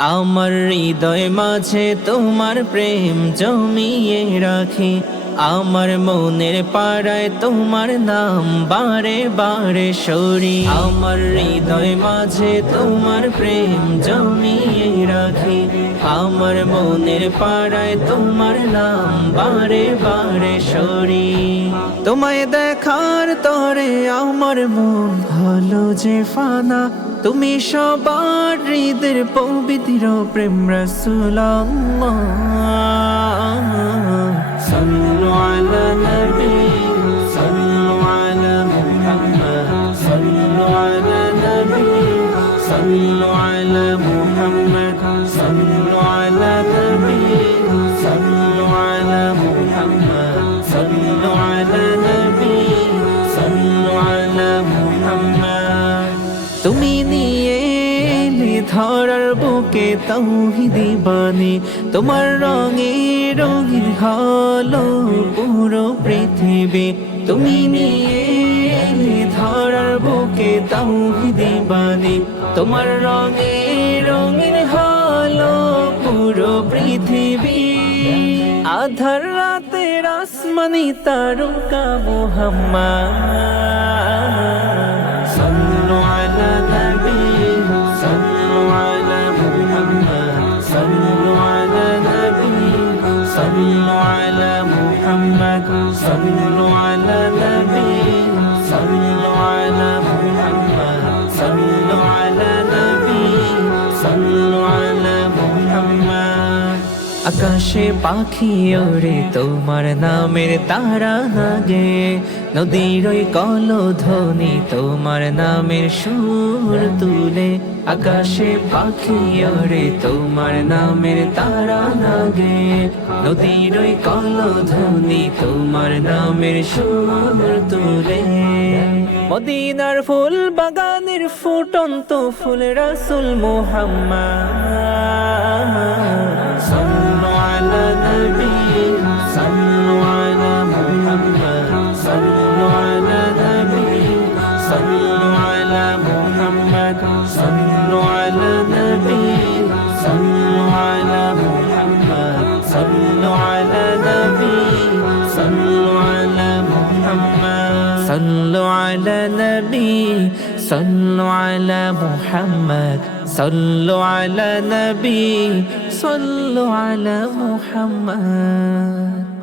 আমার হৃদয় মাঝে তোমার প্রেম জমিয়ে রাখি। আমার মনের পাড়ায় তোমার নাম বারে বারে সরি। আমার হৃদয় মাঝে তোমার প্রেম জমিয়ে রাখি। আমার মনের পাড়ায় তোমার নাম বারে বারে সরি। তোমায় দেখার তরে আমার মন হলো যে ফানা তুমি সবার হৃদের পবিত্র প্রেম রসুল্লাহ صلوا على نبي صلوا على محمد صلوا على نبي صلوا على محمد ধরার বুকে তৌহিদি বাণী, তোমার রঙে রঙিন হলো পুরো পৃথিবী। তুমি নিয়ে ধরার বুকে তৌহিদি বাণী, তোমার রঙে রঙিন হলো পুরো পৃথিবী। আধার রাতের আসমানি তারকা মোহাম্মদ। صلوا على نبي صلوا على محمد صلوا على نبي صلوا على محمد আকাশে পাখি ওরে তোমার নামের তারা নাগে নদীর ওই কলধ্বনি তোমার নামের সুর তুলে আকাশে পাখি ওরে তোমার নামের তারা নাগে। নদীর ওই কলধ্বনি, তোমার নামের সুর তুলে। মদিনার ফুল বাগানের ফুটন্ত ফুল রাসুল মোহাম্মদ। صلوا على نبي صلوا على محمد. صلوا على نبي صلوا على محمد. صلوا على نبي صلوا على محمد.